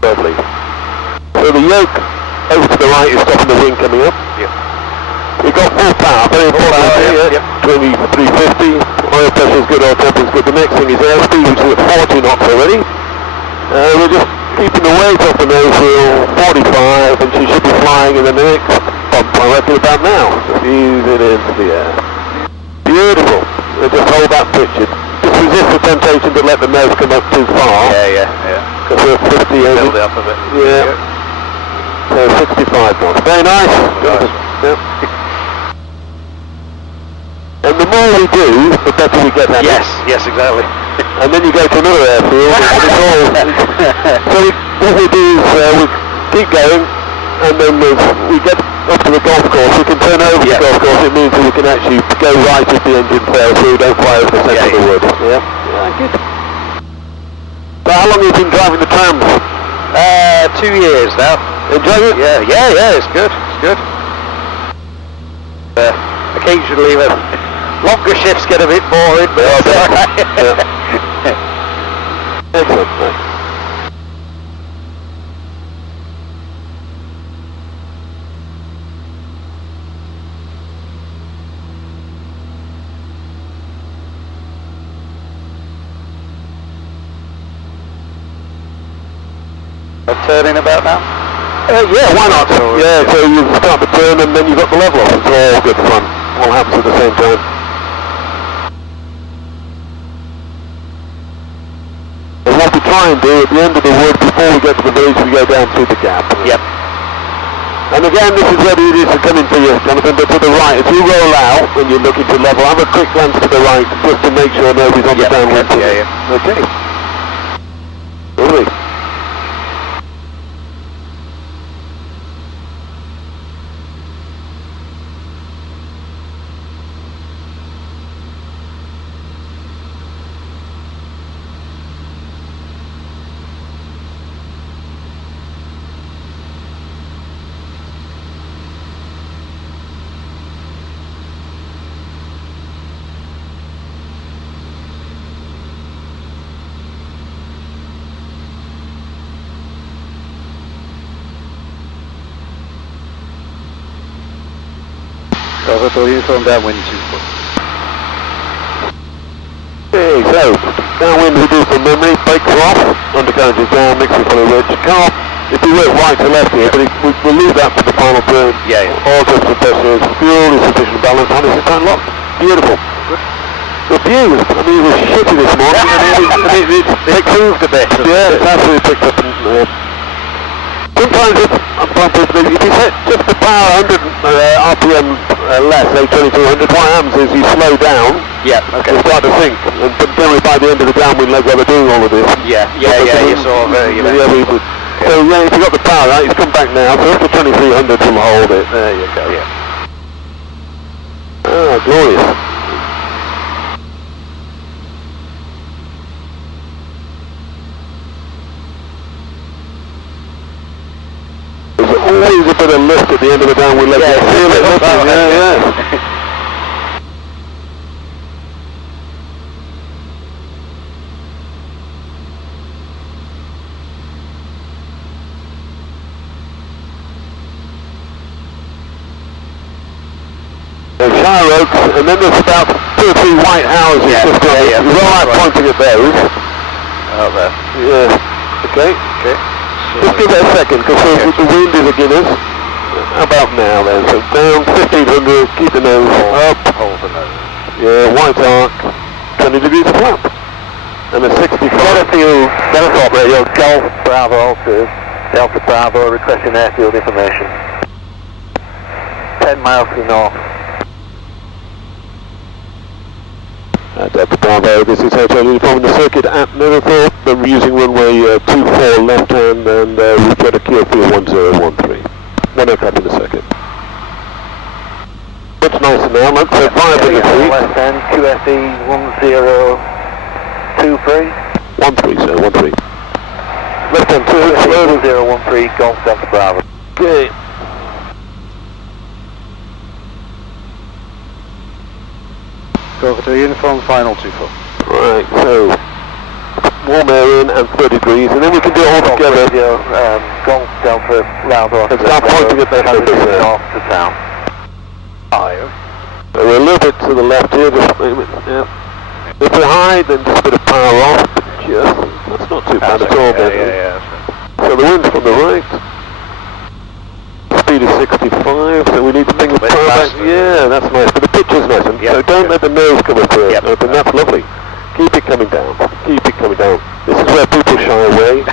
Lovely. So the yoke over to the right is stopping the wing coming up. Yep. We've got full power, very important. Yep. 2350, oil pressure is good, oil temperature is good. The next thing is airspeed, which is at 40 knots already. We're just keeping the weight off the nose wheel, 45, and she should be flying in the next bump, I reckon, about now. Just ease it into the air. Beautiful. Just hold that picture. Just resist the temptation to let the nose come up too far. Yeah. Because we're 50 over. Build it up a bit. Yeah. So 65 knots. Very nice. Nice. Yep. And the more we do, the better we get at it. Yes, exactly. And then you go to another airfield, and it's all... So what we do is we keep going, and then we get up to the golf course. We can turn over the golf course. It means that we can actually go right if the engine fails, so we don't fly over the centre of the wood. Yeah, good. So how long have you been driving the trams? 2 years now. Enjoy it? Yeah, it's good. Occasionally the longer shifts get a bit boring, but it's alright. Excellent. Turning about now? Yeah, why not? Yeah, so you start the turn and then you've got the level off. It's all good fun. All happens at the same time. And what we try and do at the end of the wood, before we get to the village, we go down through the gap. Yep. And again, this is where the idiots are coming for you, Jonathan, but to the right. As you roll out, when you're looking to level, have a quick glance to the right, just to make sure nobody's on the downwind. Yeah. Okay. Lovely. So uniform downwind 2 foot. Okay, so downwind we do from memory, brakes are off, undercarriage is down, mixing fully rich. Car, if we work right to left here, but we'll leave that for the final turn. Yeah. All just for pressures, fuel is sufficient balance, and it's time locked. Beautiful. The view, I mean, it was shitty this morning, and it's improved a bit. Yeah, it's absolutely picked up. And, sometimes if you set just the power 100 RPM less, say 2200, what happens is you slow down. Yeah, okay. You start to sink, but generally by the end of the downwind leg while they're doing all of this. Yeah, you sort of, So yeah, if you've got the power right, it's come back now, so up to 2300 will hold it. There you go. Yeah. Ah, glorious. Always a bit of lift at the end of the downwind leg. Yeah, feel it lifting, yeah. Shire Oaks, and then there's about 2 or 3 white houses. Yeah. We're all out pointing at those. Out there. Yeah. Okay. So just give it a second, because the wind is against us. How about now then? So down 1500, keep the nose up. Hold the nose. Yeah, white arc, 20 degrees of flap. And a 65. Takeoff radio, Golf Bravo to Delta Bravo, requesting airfield information. 10 miles to north. Delta Bravo, this is Hotel Uniform in the circuit at Netherthorpe. We're using runway 24 left hand, and we've got a QFU 1013. No aircraft in the circuit. much nicer now. Look, so 5 in the feet. Left end, QFE 1023. 13, sir, 13. Left hand 2, slowly. 1013, Golf Delta Bravo. Okay. Go over to uniform, final 24. Right, so warm air in and 30 degrees, and then we can do it all together. Radio, Golf Delta round off. And start pointing at that surface there. Off to town. 5. So we're a little bit to the left here, just yeah. If we're high, then just a bit of power off, but just, that's not too bad at all then. Yeah. So the wind's from the right. Speed is 65, so we need to bring the power back. Yeah, that's nice, but the pitch is nice, and so don't let the nose come up here, and that's lovely. Keep it coming down, keep it coming down. This is where people shy away.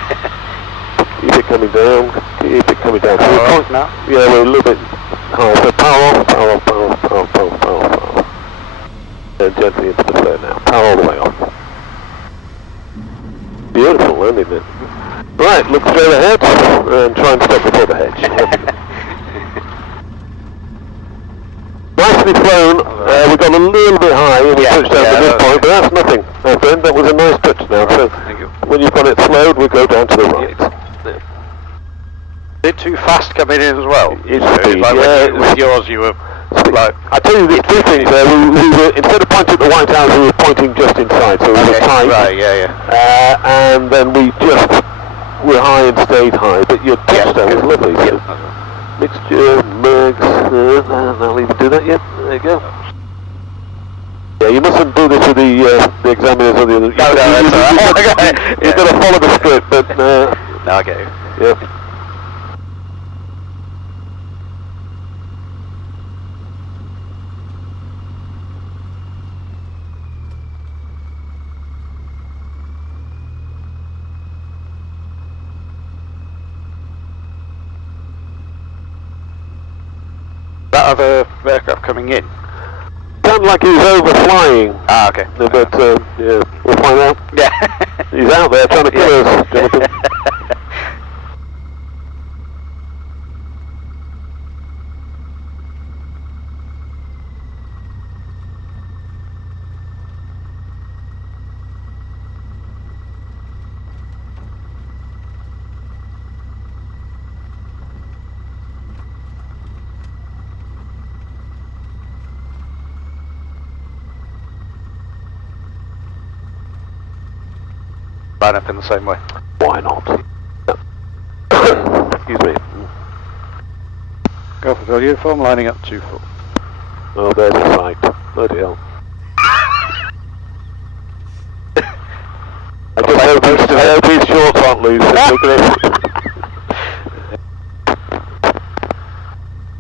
Keep it coming down, keep it coming down. So we're point now? Yeah, we're a little bit high, so power off, power off, power off, power off, power off, power off, power off. And gently into the flare now, power all the way off. Beautiful landing there. Right, look straight ahead, and try and stop before the hedge. Nicely flown, we got a little bit high and we touched down to this point, but that's nothing, my friend, that was a nice touchdown. So Thank you. when you've got it slowed, we go down to the right. Bit too fast coming in as well. It's So speed, like yeah. with yours, you were like. I tell you, there's two things there. We were, instead of pointing at the White House, we were pointing just inside, so we were tight. Right, yeah. And then we just were high and stayed high, but your touchdown was lovely. So mixture, mags, I'll even do that yet. There you go. Yeah, you mustn't do this with the examiners or the other. No, that's alright. You've got to follow the script, but No, I get you. yeah. That other aircraft coming in. Sounded like he was overflying. Ah, okay. But yeah, we'll find out. Yeah. He's out there trying to kill us, Jonathan. Line up in the same way. Why not? Excuse me. Go for field uniform, lining up 2-4. Oh, there's a sight. Bloody hell. I hope his shorts aren't loose. Look at it.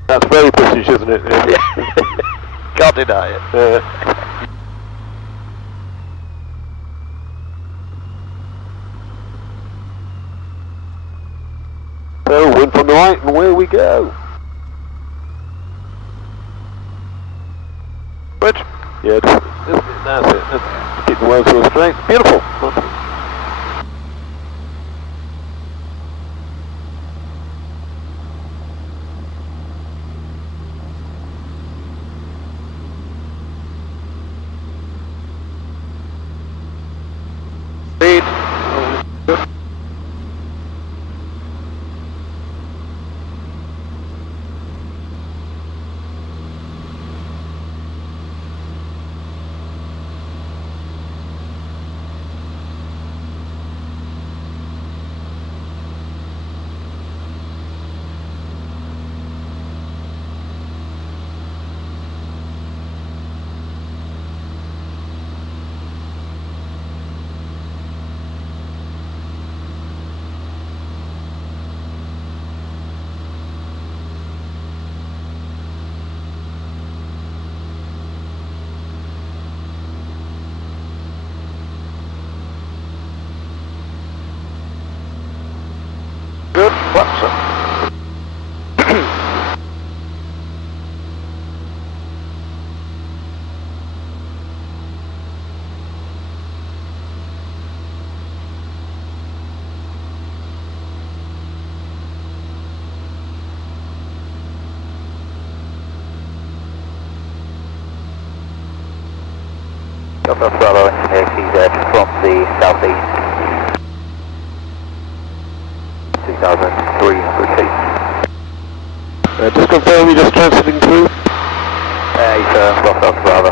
That's very British, isn't it? Can't deny it. So, wind from the right, and away we go. Good. Yeah, that's it. Let's keep the wheel to a straight. Beautiful. Speed. Delta Bravo, ACZ from the southeast. 2,300 feet. Just confirm you're just transiting through. Delta Bravo.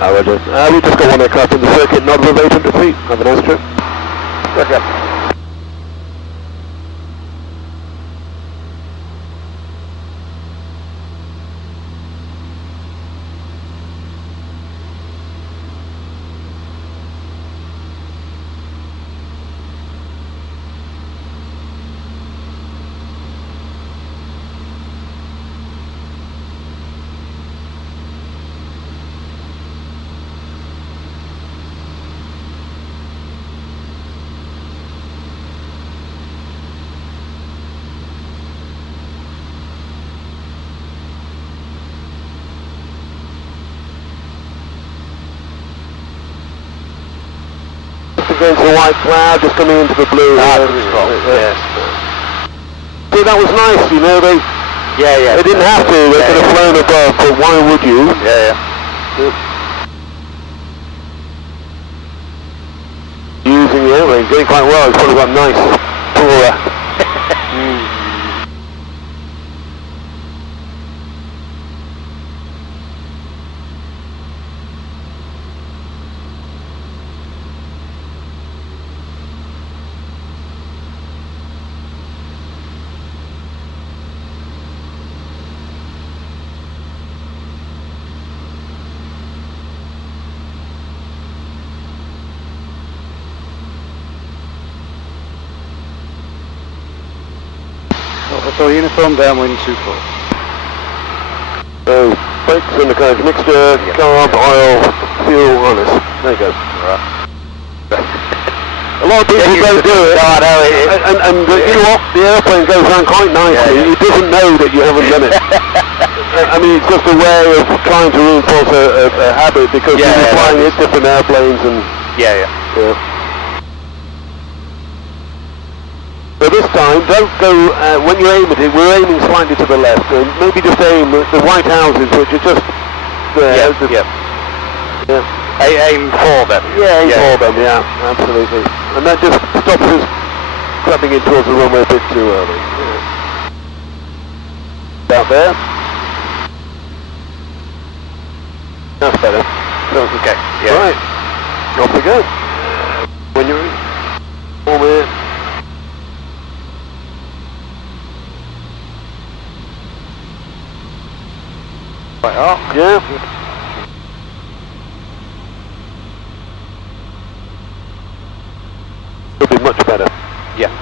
Roger. We just got one aircraft in the circuit, not with 800 feet. Have a nice trip. Roger. Against the white cloud, just coming into the blue. Yes. See, that was nice, you know, they didn't have to, they could have flown above, but why would you? Using the airplane, doing quite well, it's probably got nice, taller. So uniform downwind 24. So, brakes and the carriage mixture, carb, oil, fuel, harness. There you go. Right. A lot of people don't do it. No, I know it. And you know what? The airplane goes around quite nicely. It doesn't know that you haven't done it. I mean, it's just a way of trying to reinforce a habit because you're flying at different airplanes and... Yeah. So this time, don't go, when you aim at it, we're aiming slightly to the left, and maybe just aim at the white houses, which are just there. Aim for them. Aim for them, absolutely. And that just stops us crabbing in towards the runway a bit too early. Out there. That's better. Okay. Right. Off we go. When you're in. All there. Right up. Yeah. Could be much better. Yeah.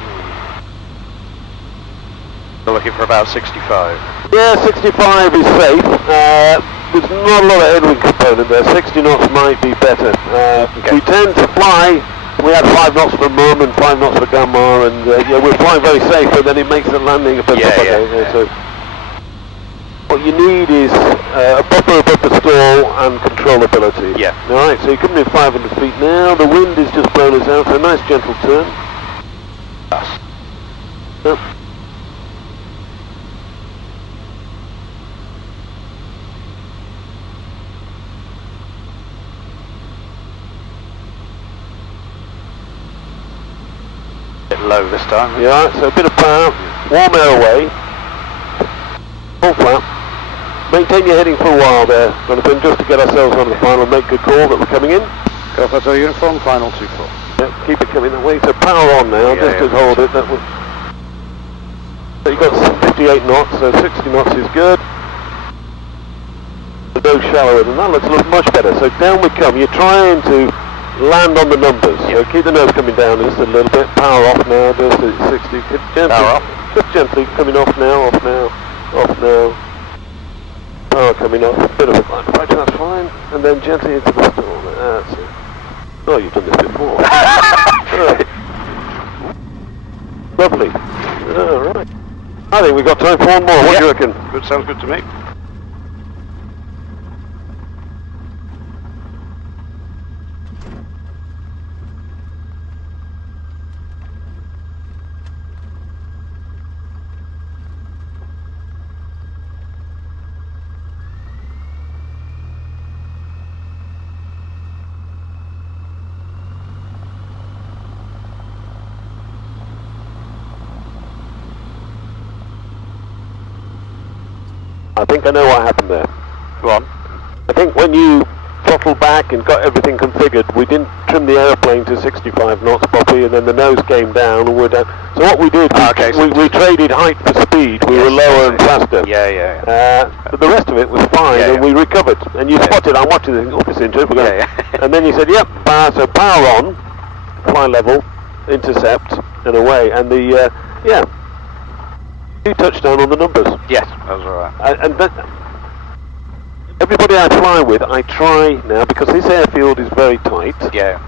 We're looking for about 65. Yeah, 65 is safe. There's not a lot of headwind component there. 60 knots might be better. We tend to fly. We had 5 knots for Mum and 5 knots for Gamma, and we're flying very safe, but then it makes the landing a bit tougher. So what you need is a buffer above the stall and controllability. Yeah. Alright, so you're coming in 500 feet now. The wind is just blowing us out, so a nice gentle turn. Yes. Yep. Bit low this time. Yeah, so a bit of power, warm air away, full flap. Maintain your heading for a while there, Jonathan, just to get ourselves on the final, make good call that we're coming in. Go for our uniform, final 24. Yep, keep it coming that way, so power on now, just to hold it. That was. So you've got 58 knots, so 60 knots is good. Go shallower than that, let's look much better. So down we come, you're trying to land on the numbers, so keep the nose coming down just a little bit, power off now, just at 60, gently, power off. Just gently, coming off now, off now, off now. Power coming off, a bit of a climb, right, that's fine, and then gently into the stall, that's it. Oh, you've done this before. Lovely. Alright. I think we've got time for one more, what do you reckon? Good, sounds good to me. I think I know what happened there. Go on. I think when you throttled back and got everything configured, we didn't trim the airplane to 65 knots properly, and then the nose came down and we're down. So what we did, we traded height for speed. We were lower and faster. But the rest of it was fine, and we recovered. And you spotted, I'm watching this, this is interesting. And then you said, yep, so power on, fly level, intercept, and away. And the, you touchdown on the numbers. Yes, that was alright. And everybody I fly with, I try now, because this airfield is very tight. Yeah.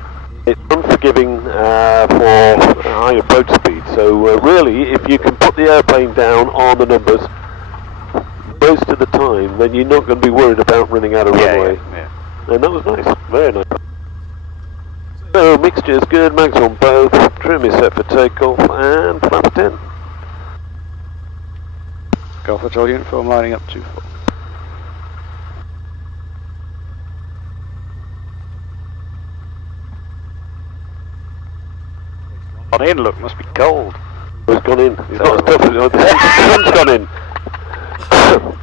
It's unforgiving for high approach speed. So really, if you can put the airplane down on the numbers most of the time, then you're not going to be worried about running out of runway. Yeah. And that was nice, very nice. So mixture is good, mags on both, trim is set for takeoff, and flap 10. Golf Hotel uniform lining up 2-4. On in, look, must be cold. It's gone in. It's not as tough as the sun's gone in.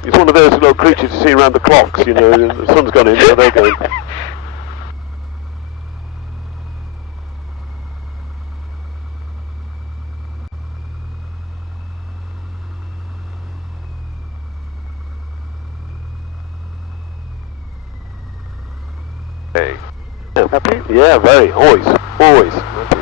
It's one of those little creatures you see around the clocks, you know. The sun's gone in, so they're going. Hey. Happy? Yeah, very. Always. Happy.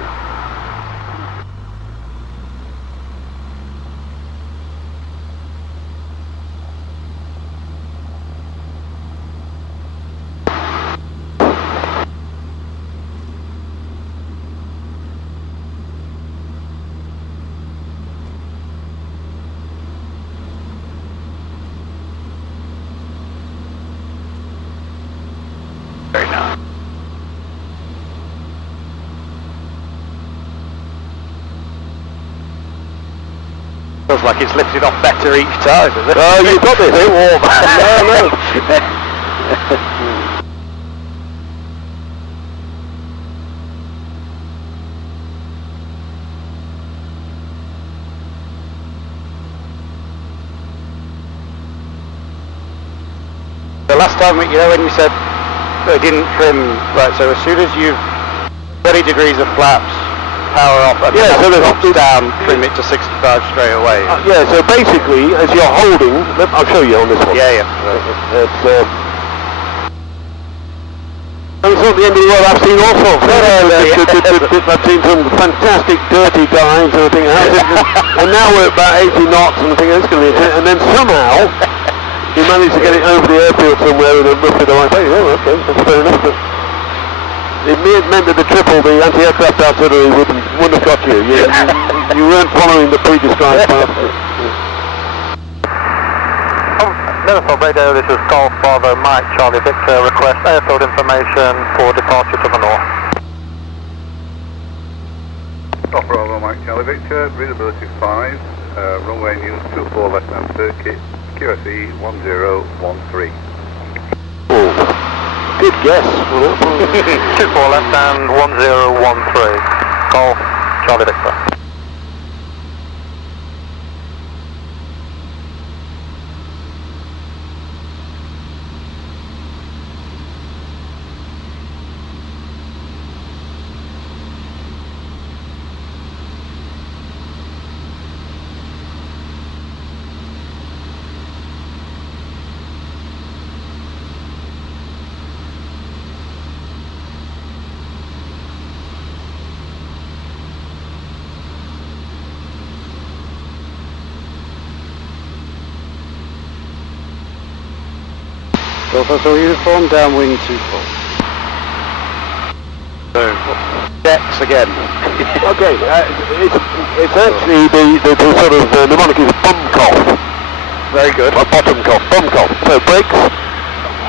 Very nice. Feels like it's lifted off better each time, does it? Oh, you got this. It's warm. The last time, you know, when you said they didn't trim, right, so as soon as you've 30 degrees of flaps, power off, and Yeah, so then there's- drops down, trim it to 65 straight away. Yeah, so basically, as you're holding, I'll show you on this one. Yeah. It's not the end of the world. I've seen all sorts. I've seen some fantastic dirty dives and I think, and now we're at about 80 knots and I think it's going to be it. And then somehow you managed to get it over the airfield somewhere in a roughly the right place. Oh, okay, that's fair enough. But it meant that the anti-aircraft artillery wouldn't have got you. You weren't following the pre-described path. Liverpool Radio, this is Golf Bravo Mike Charlie Victor, request airfield information for departure to the north. Golf Bravo Mike Charlie Victor, readability 5, runway news 24 left hand circuit, QSE 1013. Oh, good guess. 24 left hand 1013, Golf Charlie Victor. Golf Hotel uniform, downwind 24. So, decks again. Okay, it's actually the sort of mnemonic is bum cough. Very good. Or bottom cough, bum cough. So brakes,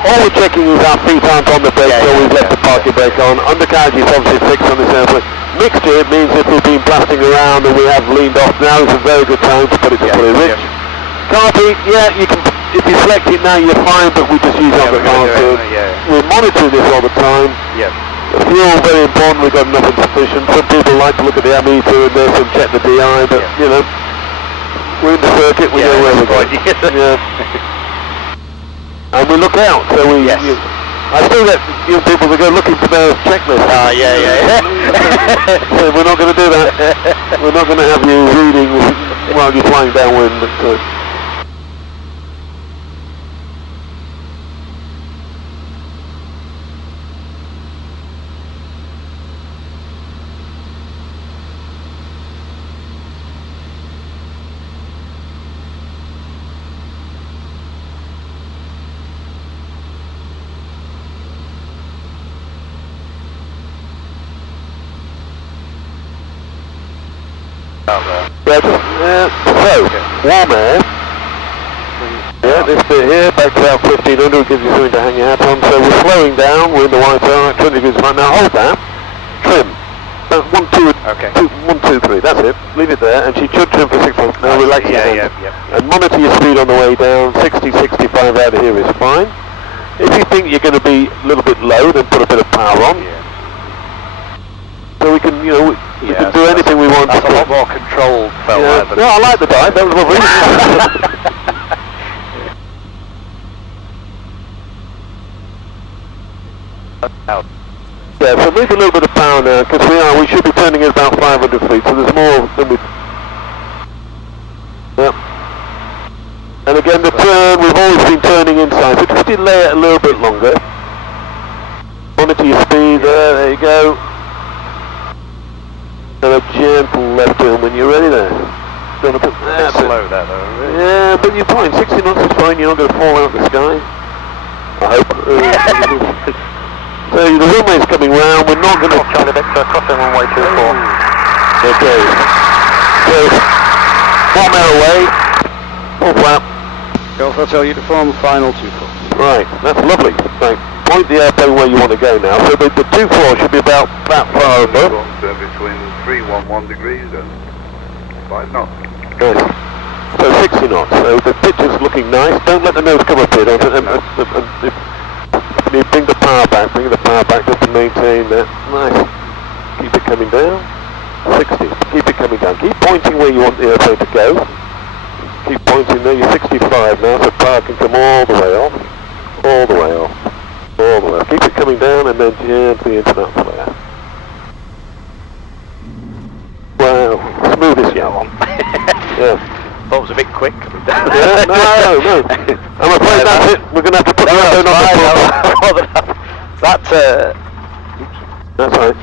all we're checking is our feet aren't on the brake, so we've left the parking brake on. Undercarriage is obviously fixed on this airplane. Mixture means if we've been blasting around and we have leaned off, now is a very good time to put it to fully rich. Carpet, you can, if you select it now you're fine, but we just use other cars. We're monitoring this all the time. The fuel, very important, we've got enough insufficient. Some people like to look at the ammeter and this and check the DI, but you know, we're in the circuit, we know where we're going. and we look out. So we. Yes. I still get young people that go looking for their checklist. Yeah. So we're not going to do that. We're not going to have you reading while you're flying downwind. But, so, warm air. Yeah, this bit here, back to about 1500, gives you something to hang your hat on. So we're slowing down, we're in the white arc, 20 degrees right now. Hold that. Trim. 1, 2, Okay. 1, 2, 3. That's it. Leave it there, and she should trim for 6 months. Now relax your hands. Yeah. And monitor your speed on the way down. 60, 65 out of here is fine. If you think you're going to be a little bit low, then put a bit of power on. Yeah. So we can, we can do anything we want. That's a lot more controlled, felt like. Yeah, I like the dive. That was lovely. Yeah, so maybe a little bit of power now, because we should be turning at about 500 feet, so there's more than we... Yeah. And again, the turn, we've always been turning inside, so just delay it a little bit longer. Monitor your speed, there you go. And a gentle left turn when you're ready there. Don't put that slow that though. Yeah, but you're fine, 60 knots is fine, you're not going to fall out of the sky. I hope. So the runway's coming round, we're not going to... Charlie Victor, crossing runway 24. Okay. So, 1 mile away, full flap. Golf Hotel uniform, final 24. Right, that's lovely. Right, point the airplane where you want to go now. So the 24 should be about that far above. Between 311 degrees and 5 knots. Good. So 60 knots. So the picture's looking nice. Don't let the nose come up here. You bring the power back just to maintain that. Nice. Keep it coming down. 60. Keep it coming down. Keep pointing where you want the airplane to go. Keep pointing there. You're 65 now, so power can come all the way off. All the way off. All the way off. Keep it coming down and then gently into that flare. Wow. Smooth as yellow. Yeah. Thought it was a bit quick. Yeah, no. I'm afraid that's it. We're going to have to put the airplane on the front. That's right.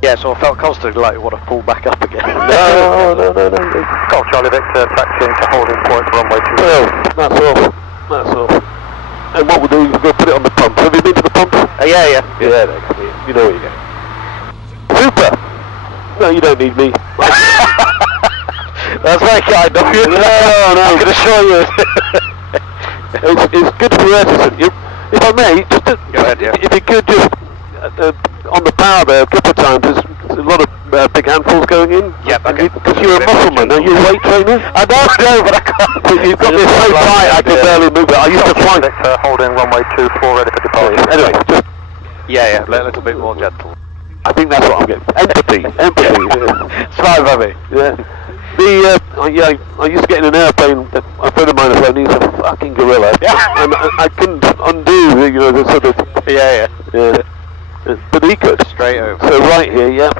Yeah, so I felt constantly like I want to pull back up again. No. Golf Charlie Victor, taxiing to holding point runway 24. Well, that's all. And what we'll do, we'll go put it on the pump. Have you been to the pump? Yeah. Yeah, you know where you go. Super! No, you don't need me. That's very kind of you. No. I can assure you. It's good for reticent. If I may, just Go ahead, yeah. if you could just, on the power there, a couple of times, there's a lot of big handfuls going in. Yep, okay. Because you're a muscle man, are you a weight trainer? I know, but I can't. But you've got this so tight, I can barely move it. I used to fly. Victor, holding runway 24, ready for departure. Anyway, just, Yeah, a little bit more gentle. I think that's what I'm getting. Empathy. Yeah. It's fine by me. Yeah. I used to get in an airplane, a friend of mine has flown, he's a fucking gorilla. Yeah. And I couldn't undo, the sort of... Yeah. Yeah. But he could. Straight over. So right here, yeah.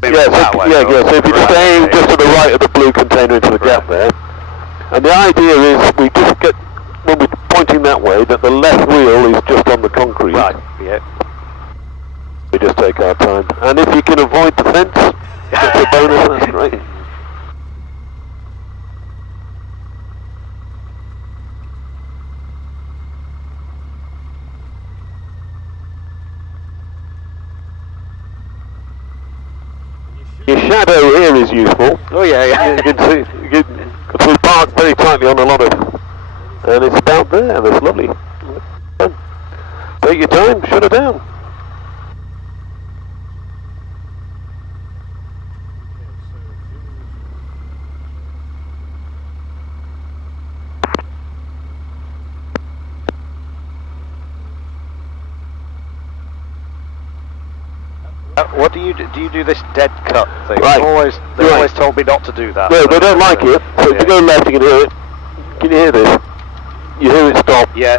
So if you just aim just to the right of the blue container into the gap there. And the idea is we just get, when we're pointing that way, that the left wheel is just on the concrete. Right, yeah. We just take our time. And if you can avoid the fence, that's a bonus, that's great. Your shadow here is useful. Oh yeah. You can see, because we park very tightly on a lot of, and it's about there, that's lovely. Take your time, shut it down. What do you do? Do you do this dead cut thing? Right. They always told me not to do that. No, they don't like it. So if you go left, you can hear it. Can you hear this? You hear it stop. Yeah.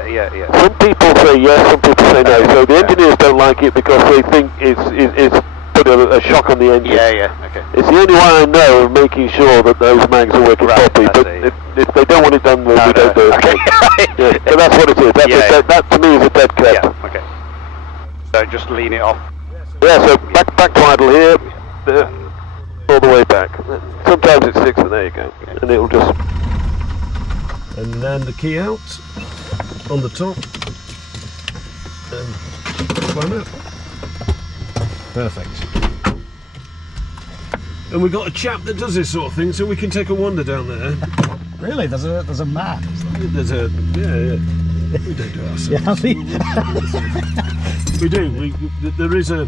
Some people say yes, some people say no. So the engineers don't like it because they think it's put a shock on the engine. Yeah. Okay. It's the only way I know of making sure that those mags are working properly. But if they don't want it done, then we don't do it. Okay. Yeah, so that's what it is. That to me is a dead cut. Yeah. Okay. So just lean it off. Yeah, so back to idle here, all the way back. Sometimes it's 6, and there you go. And it'll just... And then the key out on the top. And climb out. Perfect. And we've got a chap that does this sort of thing, so we can take a wander down there. Really? There's a man. There's a... Yeah. We don't do it ourselves. Yeah, we do. There is a...